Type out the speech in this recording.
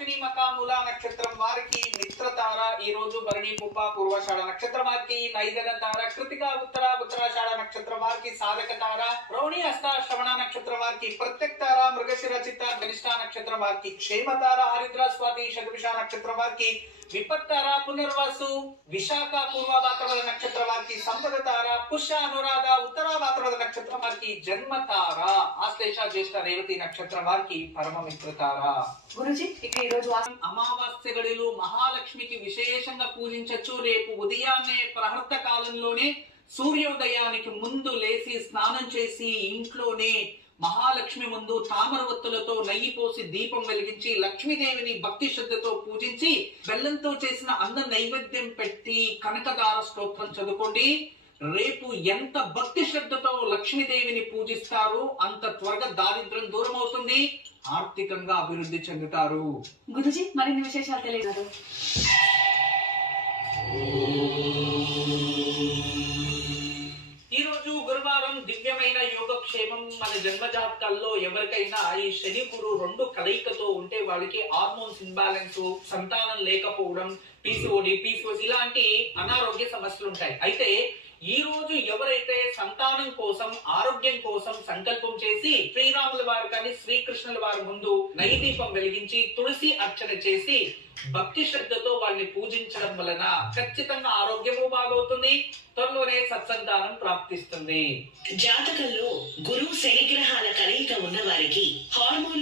అశ్విని మక మూల నక్షత్రం వారికి మిత్రతార ఈ రోజు భరణి పుబ్బ పూర్వాషాఢ నక్షత్రం వారికి నైదన తార కృతిక ఉత్తరాషాఢ నక్షత్రం వారికి సాధక తార రోహిణి హస్త శ్రవణ నక్షత్రం వారికి ప్రత్యక్ తార మృగశిర చిత్త ధనిష్ట నక్షత్రం వారికి క్షేమ తార హరిద్ర స్వాతి శతభిష నక్షత్రం వారికి విపత్తార పునర్వసు విశాఖ పూర్వ భాద్రపద నక్షత్రం వారికి సంపద తార పుష్య అనురాధ ఉత్తర భాద్రపద నక్షత్రం వారికి జన్మ తార ఆశ్లేష జ్యేష్ఠ రేవతి నక్షత్రం వారికి పరమ మిత్రతార. గురుజీ ఇక ఈ రోజు అమావాస్య గడిలో మహాలక్ష్మికి విశేషంగా పూజించచ్చు. రేపు ఉదయాన్నే ప్రహర్త కాలంలోనే సూర్యోదయానికి ముందు లేచి స్నానం చేసి ఇంట్లోనే మహాలక్ష్మి ముందు తామర ఒత్తులతో నెయ్యి పోసి దీపం వెలిగించి లక్ష్మీదేవిని భక్తి శ్రద్ధతో పూజించి బెల్లంతో చేసిన అన్న నైవేద్యం పెట్టి కనకదార స్తోత్రం చదువుకోండి. రేపు ఎంత భక్తి శ్రద్ధతో లక్ష్మీదేవిని పూజిస్తారో అంత త్వరగా దారిద్ర్యం దూరం అవుతుంది, ఆర్థికంగా అభివృద్ధి చెందుతారు. గురుజీ మరిన్ని విశేషాలు తెలియదు. ఈ రోజు గురువారం దివ్యమైన యోగక్షేమం. మన జన్మజాతకాల్లో ఎవరికైనా ఈ శని గురు రెండు కలయికతో ఉంటే వాళ్ళకి హార్మోన్స్ ఇంబ్యాలెన్స్, సంతానం లేకపోవడం, పీసీఓడి ఇలాంటి అనారోగ్య సమస్యలు ఉంటాయి. అయితే ఈ రోజు ఎవరైతే సంతానం కోసం ఆరోగ్యం కోసం సంకల్పం చేసి శ్రీరాముల వారు కానీ శ్రీకృష్ణుల వారి ముందు నైదీపం వెలిగించి తులసి అర్చన చేసి భక్తి శ్రద్ధతో వాళ్ళని పూజించడం వలన ఖచ్చితంగా ఆరోగ్యము బాగవుతుంది, త్వరలోనే సత్సంతానం ప్రాప్తిస్తుంది. జాతకంలో గురు శని గ్రహాల కలయిక ఉన్న వారికి హార్మోన్